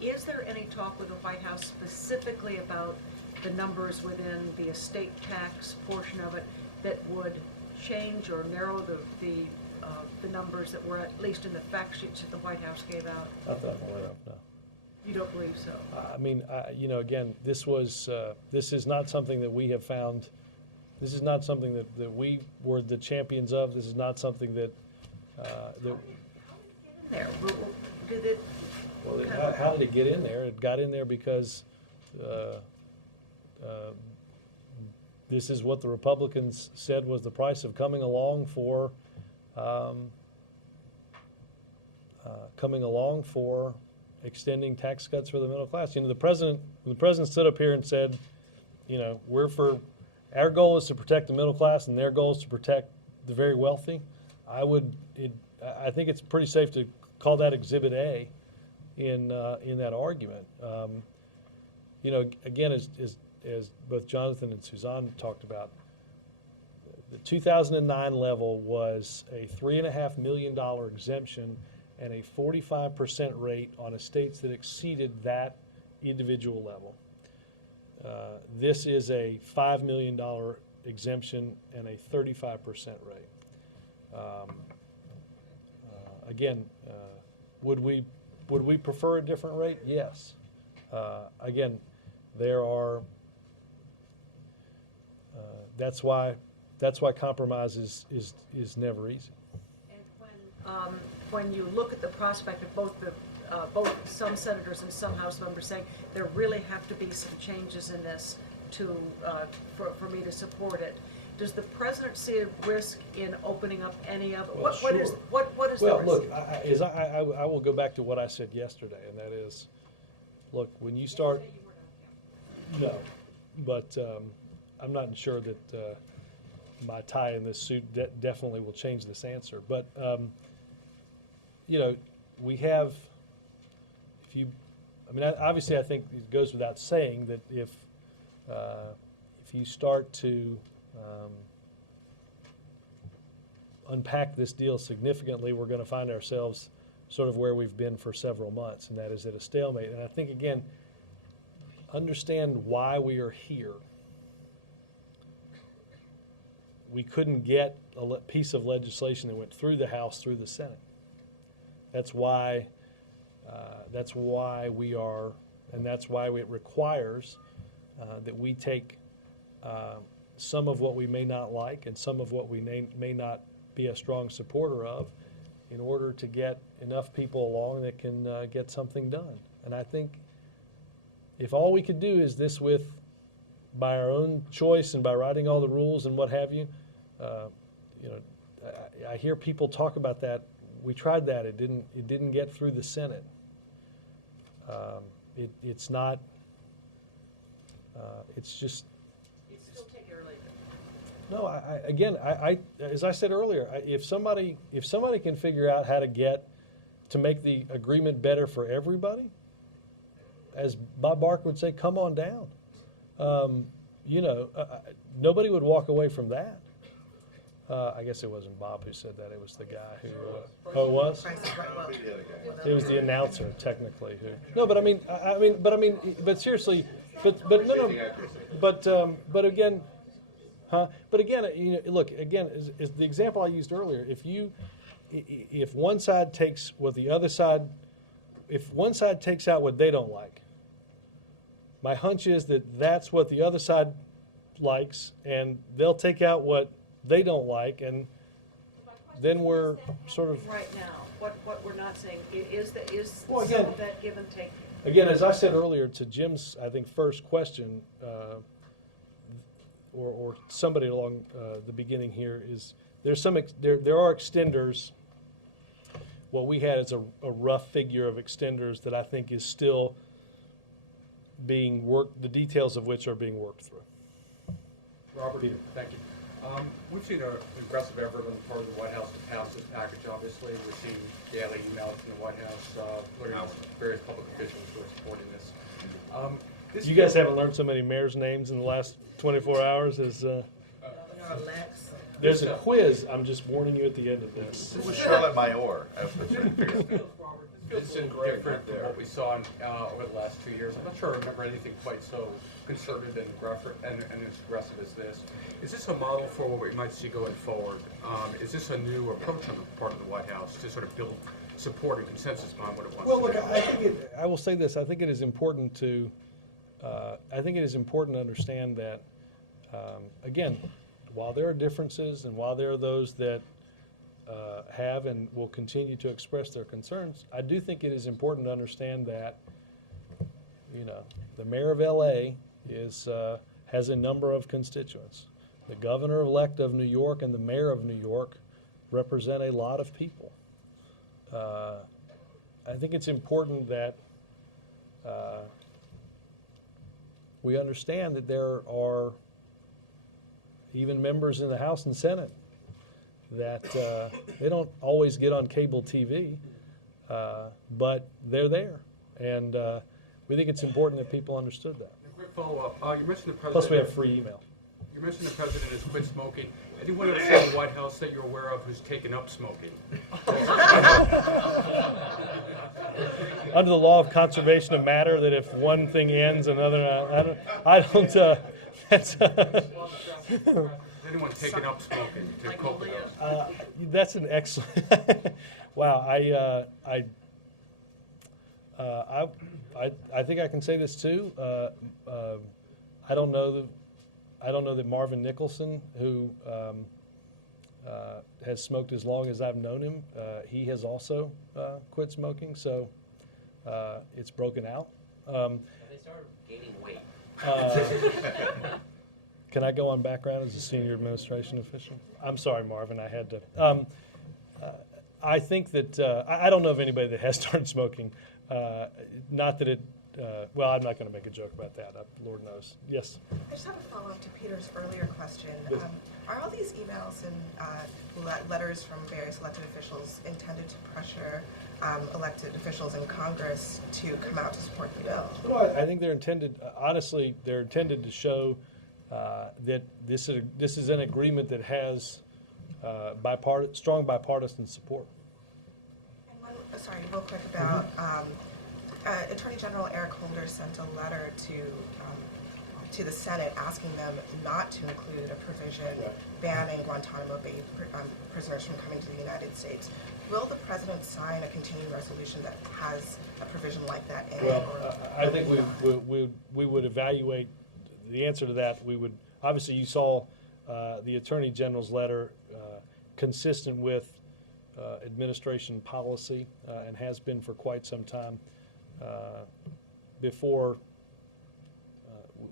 Is there any talk with the White House specifically about the numbers within the estate tax portion of it that would change or narrow the numbers that were at least in the fact sheets that the White House gave out? Not that I'm aware of, no. You don't believe so? I mean, again, this is not something that we have found. This is not something that we were the champions of. This is not something that. How there? Did it? Well, how did it get in there? It got in there because this is what the Republicans said was the price of coming along for extending tax cuts for the middle class. You know, the president stood up here and said, you know, our goal is to protect the middle class, and their goal is to protect the very wealthy. I think it's pretty safe to call that Exhibit A in that argument. You know, again, as both Jonathan and Suzanne talked about, the 2009 level was a $3.5 million exemption and a 45% rate on estates that exceeded that individual level. This is a $5 million exemption and a 35% rate. Again, would we prefer a different rate? Yes. Again, there are. That's why compromise is never easy. And when you look at the prospect of both some senators and some House members saying there really have to be some changes in this for me to support it, does the president see a risk in opening up any of it? Well, What is sure. the risk? Well, look, I will go back to what I said yesterday, and that is, look, when you start. No, but I'm not sure that my tie in this suit definitely will change this answer. But you know, we have. Obviously, I think it goes without saying that if you start to unpack this deal significantly, we're going to find ourselves sort of where we've been for several months, and that is at a stalemate. And I think, again, understand why we are here. We couldn't get a piece of legislation that went through the House, through the Senate. That's why we are, and that's why it requires that we take some of what we may not like and some of what we may not be a strong supporter of in order to get enough people along that can get something done. And I think if all we could do is this by our own choice and by writing all the rules and what have you, you know, I hear people talk about that. We tried that. It didn't get through the Senate. It's not. It's just. You'd still take it or leave it. No, I as I said earlier, if somebody can figure out how to make the agreement better for everybody, as Bob Barker would say, come on down. You know, nobody would walk away from that. I guess it wasn't Bob who said that. It was the guy who. Oh, it was. It was the announcer, technically. But seriously, but no. But again. But again, you know, look, again, is the example I used earlier. If one side takes what the other side, if one side takes out what they don't like, my hunch is that that's what the other side likes, and they'll take out what they don't like, and then we're sort of right now. What we're not saying is well, some of that give and take. Again, as I said earlier to Jim's, I think, first question. Or somebody along the beginning here is there are extenders. What we had is a rough figure of extenders that I think is still being worked, the details of which are being worked through. Robert, Peter. thank you. We've seen an aggressive effort on the part of the White House to pass this package, obviously. We've seen daily emails from the White House, various public officials who are supporting this. You guys haven't learned so many mayor's names in the last 24 hours as there's a quiz. I'm just warning you at the end of this. This was Charlotte Mayor. It's different from what we saw over the last 2 years. I'm not sure I remember anything quite so concerted and as aggressive as this. Is this a model for what we might see going forward? Is this a new approach on the part of the White House to sort of build support and consensus behind what it wants to do? I will say this. I think it is important to understand that, again, while there are differences and while there are those that have and will continue to express their concerns. I do think it is important to understand that, you know, the mayor of LA has a number of constituents. The governor-elect of New York and the mayor of New York represent a lot of people. I think it's important that we understand that there are even members in the House and Senate that they don't always get on cable TV, but they're there. And we think it's important that people understood that. A quick follow-up. You mentioned the president. Plus we have free email. You mentioned the president has quit smoking. Anyone else in the White House that you're aware of who's taken up smoking? Under the law of conservation of matter, that if one thing ends, another, I don't that's Anyone taken up smoking to cope with those? that's an excellent. Wow, I think I can say this too. I don't know that Marvin Nicholson, who has smoked as long as I've known him, he has also quit smoking. So it's broken out. They started gaining weight. Can I go on background as a senior administration official? I'm sorry, Marvin, I had to. I think that, I don't know of anybody that has started smoking. Not that it, well, I'm not going to make a joke about that, Lord knows. Yes? I just have a follow-up to Peter's earlier question. Yes. Are all these emails and letters from various elected officials intended to pressure elected officials in Congress to come out to support the bill? Well, I think they're intended, honestly, they're intended to show that this is an agreement that has strong bipartisan support. And one, sorry, real quick about Attorney General Eric Holder sent a letter to the Senate asking them not to include a provision banning Guantanamo Bay prisoners from coming to the United States. Will the president sign a continuing resolution that has a provision like that in it? Well, I think we would evaluate the answer to that. We would, obviously you saw the Attorney General's letter consistent with administration policy and has been for quite some time. Before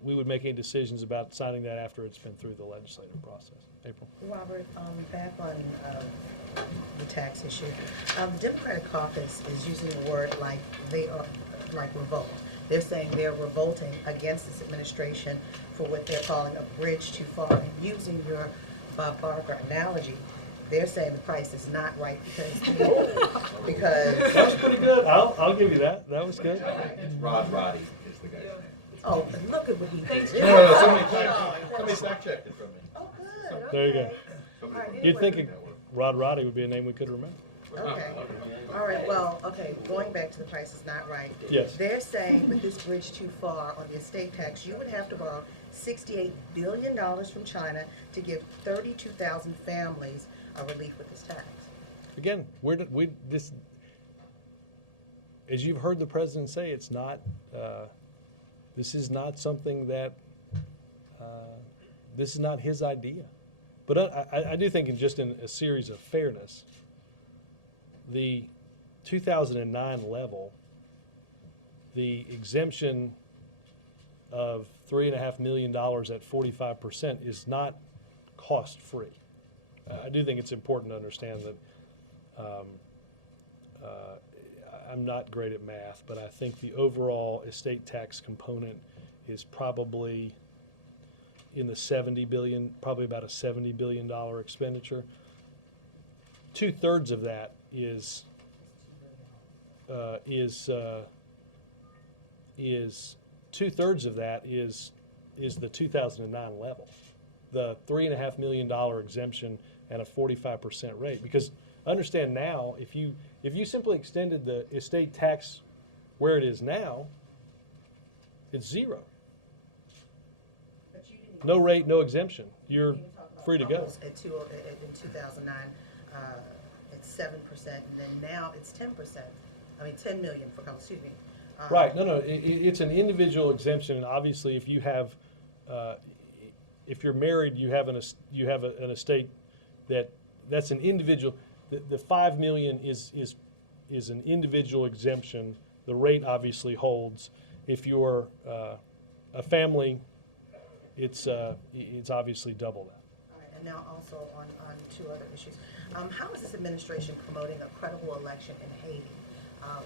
we would make any decisions about signing that after it's been through the legislative process. April? Robert, back on the tax issue, the Democratic caucus is using a word like they are, like revolt. They're saying they're revolting against this administration for what they're calling a bridge too far. And using your Bob Barker analogy, they're saying the price is not right because that was pretty good. I'll give you that. That was good. It's Rod Roddy is the guy's name. oh, but look at what he did. Somebody fact checked it from me. Oh, good. There you go. Somebody You'd think Rod Roddy would be a name we could remember. Okay. All right. Well, okay. Going back to the price is not right. Yes. They're saying with this bridge too far on the estate tax, you would have to borrow $68 billion from China to give 32,000 families a relief with this tax. Again, as you've heard the president say, it's not. This is not something that. This is not his idea. But I do think, in a series of fairness, the 2009 level, the exemption of $3.5 million at 45% is not cost-free. I do think it's important to understand that I'm not great at math, but I think the overall estate tax component is probably in the $70 billion, probably about a $70 billion expenditure. 2/3 of that is 2/3 of that is the 2009 level, the $3.5 million exemption and a 45% rate. Because understand now, if you simply extended the estate tax where it is now, it's zero. No rate, no exemption. You're free to go. In 2009, it's 7%, and then now it's 10%. I mean, 10 million for, excuse me. Right. No. It's an individual exemption, and obviously, if you have, if you're married, you have an estate that's an individual. the 5 million is an individual exemption. The rate obviously holds. If you're a family, it's obviously double that. All right, and now also on two other issues. How is this administration promoting a credible election in Haiti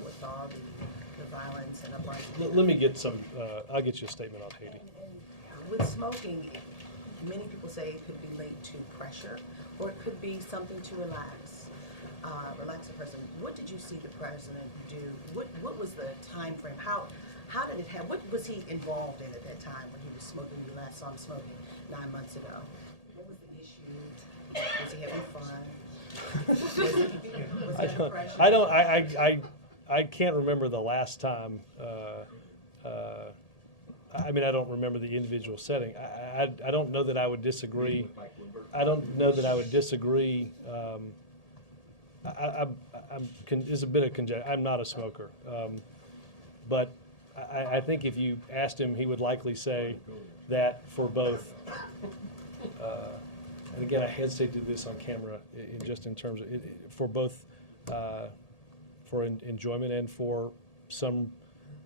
with all the violence and uprising? Let me get some, I'll get you a statement on Haiti. And with smoking, many people say it could be linked to pressure, or it could be something to relax a person. What did you see the president do? What was the time frame? How did it happen? What was he involved in at that time when he was smoking? You last saw him smoking 9 months ago. What was the issue? Was he having fun? I can't remember the last time. I mean, I don't remember the individual setting. I don't know that I would disagree. I don't know that I would disagree. It's a bit of conjecture. I'm not a smoker, but I think if you asked him, he would likely say that for both. And again, I hesitate to do this on camera, in terms of for both, for enjoyment and for some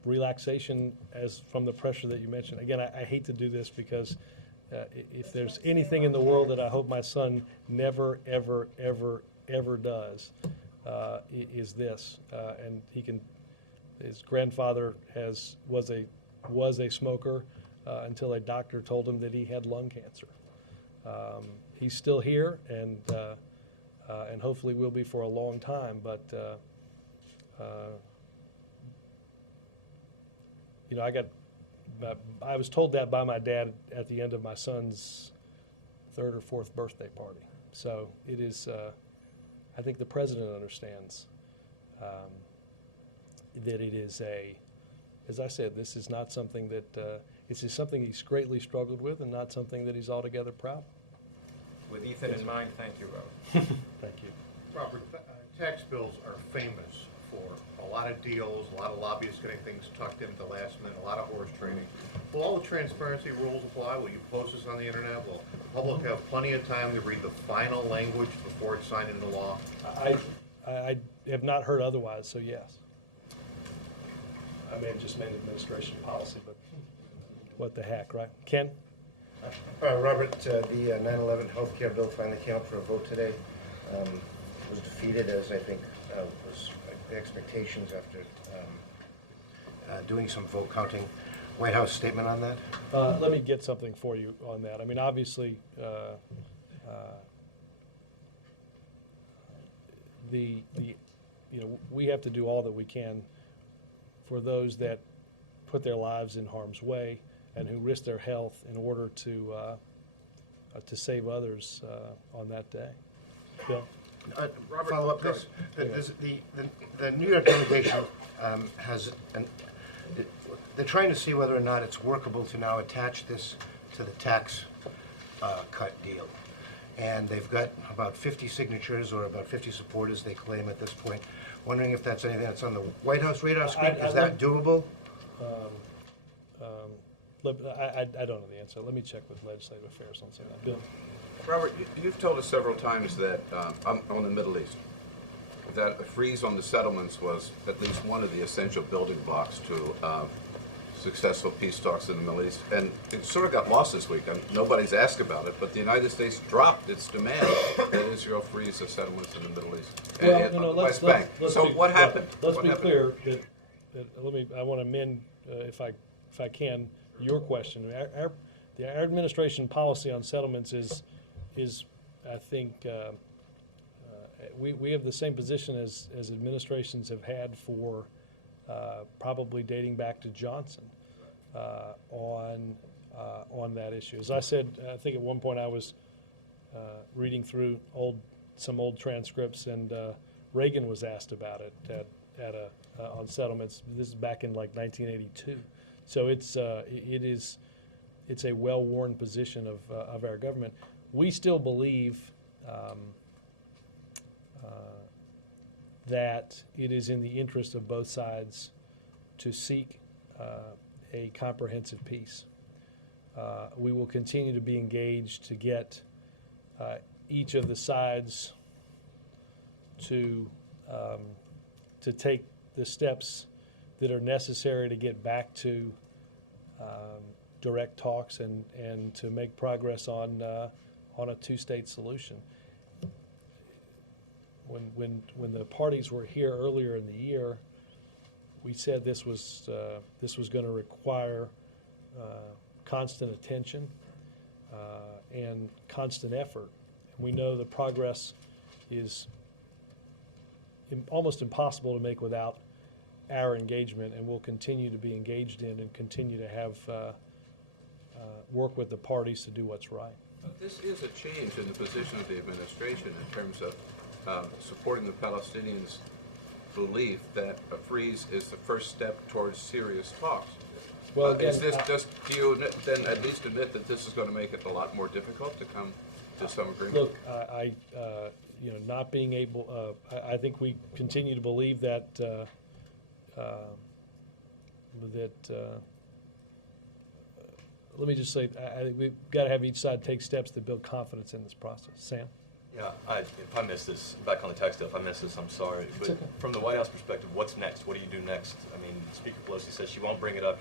relaxation as from the pressure that you mentioned. Again, I hate to do this because if there's anything in the world that I hope my son never, ever, ever, ever does, is this. And he can. His grandfather was a smoker until a doctor told him that he had lung cancer. He's still here, and hopefully will be for a long time. But you know, I was told that by my dad at the end of my son's 3rd or 4th birthday party. So it is. I think the president understands that it is as I said, this is not something that this is something he's greatly struggled with, and not something that he's altogether proud of. With Ethan in mind, thank you, Robert. Thank you. Robert, tax bills are famous for a lot of deals, a lot of lobbyists getting things tucked in at the last minute, a lot of horse trading. Will all the transparency rules apply? Will you post this on the internet? Will the public have plenty of time to read the final language before it's signed into law? I have not heard otherwise, so yes. I may have just made administration policy, but what the heck, right? Ken? Robert, the 9/11 healthcare bill finally came up for a vote today. Was defeated, as I think was the expectations after doing some vote counting. White House statement on that? Let me get something for you on that. I mean, obviously, we have to do all that we can for those that put their lives in harm's way and who risk their health in order to save others on that day. Bill? Robert, follow up this. The New York delegation they're trying to see whether or not it's workable to now attach this to the tax cut deal. And they've got about 50 signatures, or about 50 supporters, they claim at this point. Wondering if that's anything that's on the White House radar screen. Is that doable? I don't know the answer. Let me check with Legislative Affairs on some of that. Bill? Robert, you've told us several times that on the Middle East, that a freeze on the settlements was at least one of the essential building blocks to successful peace talks in the Middle East. And it sort of got lost this week. Nobody's asked about it, but the United States dropped its demand that Israel freeze the settlements in the Middle East. Well, West Bank. So what happened? Let's be clear that I want to amend, if I can, your question. Our administration policy on settlements is I think we have the same position as administrations have had for probably dating back to Johnson on that issue. As I said, I think at one point I was reading through some old transcripts, and Reagan was asked about it on settlements. This is back in like 1982. So it's a well-worn position of our government. We still believe that it is in the interest of both sides to seek a comprehensive peace. We will continue to be engaged to get each of the sides to take the steps that are necessary to get back to direct talks and to make progress on a two-state solution. When the parties were here earlier in the year, we said this was going to require constant attention and constant effort. And we know the progress is almost impossible to make without our engagement, and we'll continue to be engaged in and continue to have work with the parties to do what's right. This is a change in the position of the administration in terms of supporting the Palestinians' belief that a freeze is the first step towards serious talks. Well, again, is this just, do you then at least admit that this is going to make it a lot more difficult to come to some agreement? Look, not being able, I think we continue to believe that let me just say, I think we've got to have each side take steps to build confidence in this process. Sam? Yeah, if I missed this, back on the tax deal, if I missed this, I'm sorry. But okay. From the White House perspective, what's next? What do you do next? I mean, Speaker Pelosi says she won't bring it up.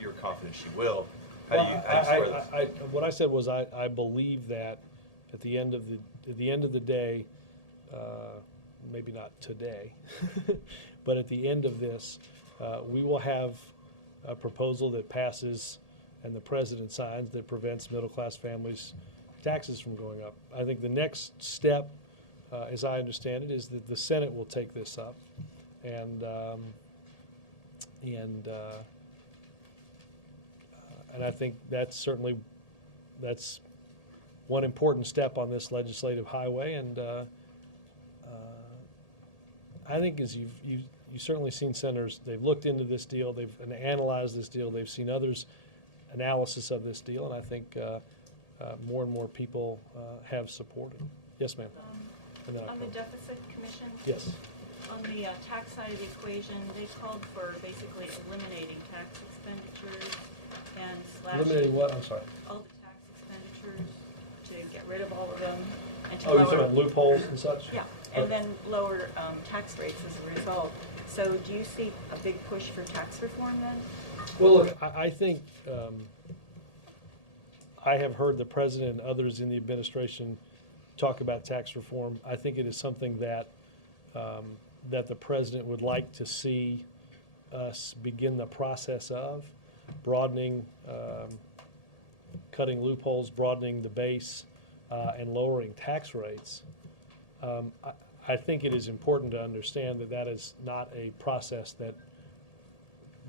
You're confident she will. How do you square this? What I said was I believe that at the end of the day, maybe not today, but at the end of this, we will have a proposal that passes and the president signs that prevents middle-class families' taxes from going up. I think the next step, as I understand it, is that the Senate will take this up, and I think that's one important step on this legislative highway. And I think as you've certainly seen senators, they've looked into this deal, they've analyzed this deal, they've seen others' analysis of this deal, and I think more and more people have supported. Yes, ma'am. On the deficit commission? Yes. On the tax side of the equation, they called for basically eliminating tax expenditures and slashing. Eliminating what? I'm sorry. All the tax expenditures, to get rid of all of them. And to Oh, lower, you're talking about loopholes and such? Yeah, and then lower tax rates as a result. So do you see a big push for tax reform then? Well, look, I think I have heard the president and others in the administration talk about tax reform. I think it is something that that the president would like to see us begin the process of broadening, cutting loopholes, broadening the base, and lowering tax rates. I think it is important to understand that that is not a process that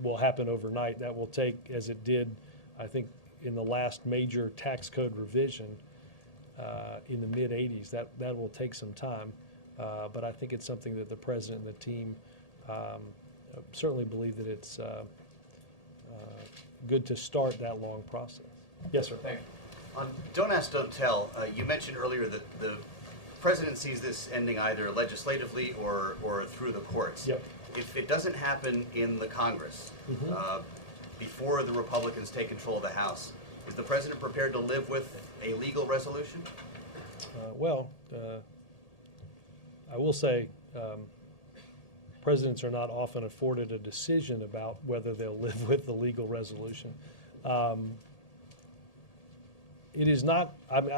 will happen overnight. That will take, as it did, I think, in the last major tax code revision in the mid-'80s. That will take some time, but I think it's something that the president and the team certainly believe that it's good to start that long process. Yes, sir. Thank you. On Don't Ask, Don't Tell, you mentioned earlier that the president sees this ending either legislatively or through the courts. Yep. If it doesn't happen in the Congress, Mhm. before the Republicans take control of the House, is the president prepared to live with a legal resolution? I will say presidents are not often afforded a decision about whether they'll live with the legal resolution. It is not,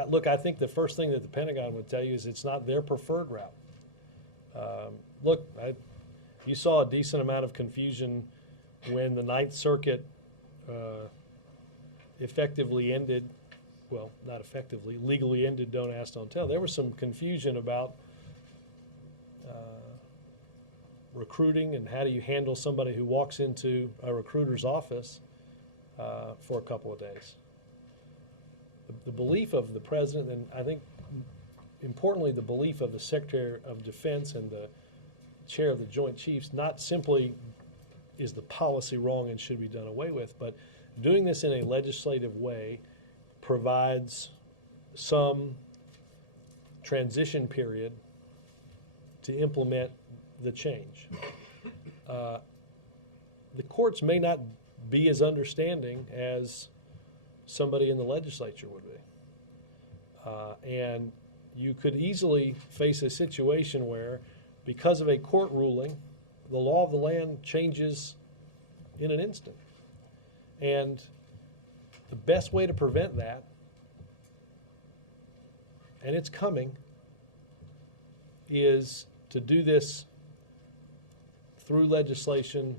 look, I think the first thing that the Pentagon would tell you is it's not their preferred route. Look, you saw a decent amount of confusion when the Ninth Circuit effectively ended, well, not effectively, legally ended Don't Ask, Don't Tell. There was some confusion about recruiting and how do you handle somebody who walks into a recruiter's office for a couple of days. The belief of the president, and I think importantly the belief of the Secretary of Defense and the Chair of the Joint Chiefs, not simply is the policy wrong and should be done away with, but doing this in a legislative way provides some transition period to implement the change. The courts may not be as understanding as somebody in the legislature would be. And you could easily face a situation where, because of a court ruling, the law of the land changes in an instant. And the best way to prevent that, and it's coming, is to do this through legislation.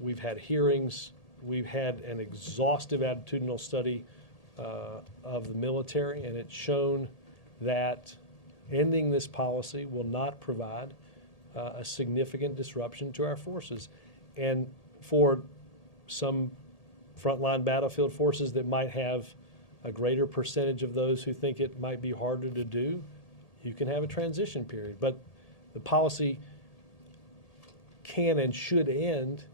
We've had hearings. We've had an exhaustive attitudinal study of the military, and it's shown that ending this policy will not provide a significant disruption to our forces. And for some frontline battlefield forces that might have a greater percentage of those who think it might be harder to do, you can have a transition period. But the policy can and should end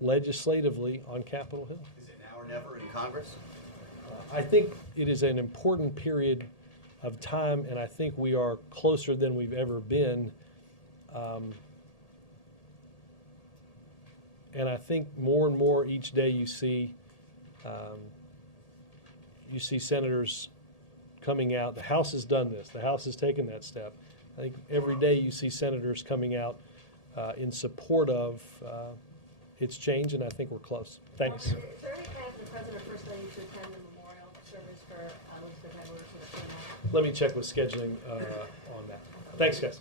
legislatively on Capitol Hill. Is it now or never in Congress? I think it is an important period of time, and I think we are closer than we've ever been. And I think more and more each day you see senators coming out. The House has done this. The House has taken that step. I think every day you see senators coming out in support of its change, and I think we're close. Thanks. Is there any plan for the President or First Lady to attend the memorial service for Elizabeth Edwards? Let me check with scheduling on that. Thanks, guys.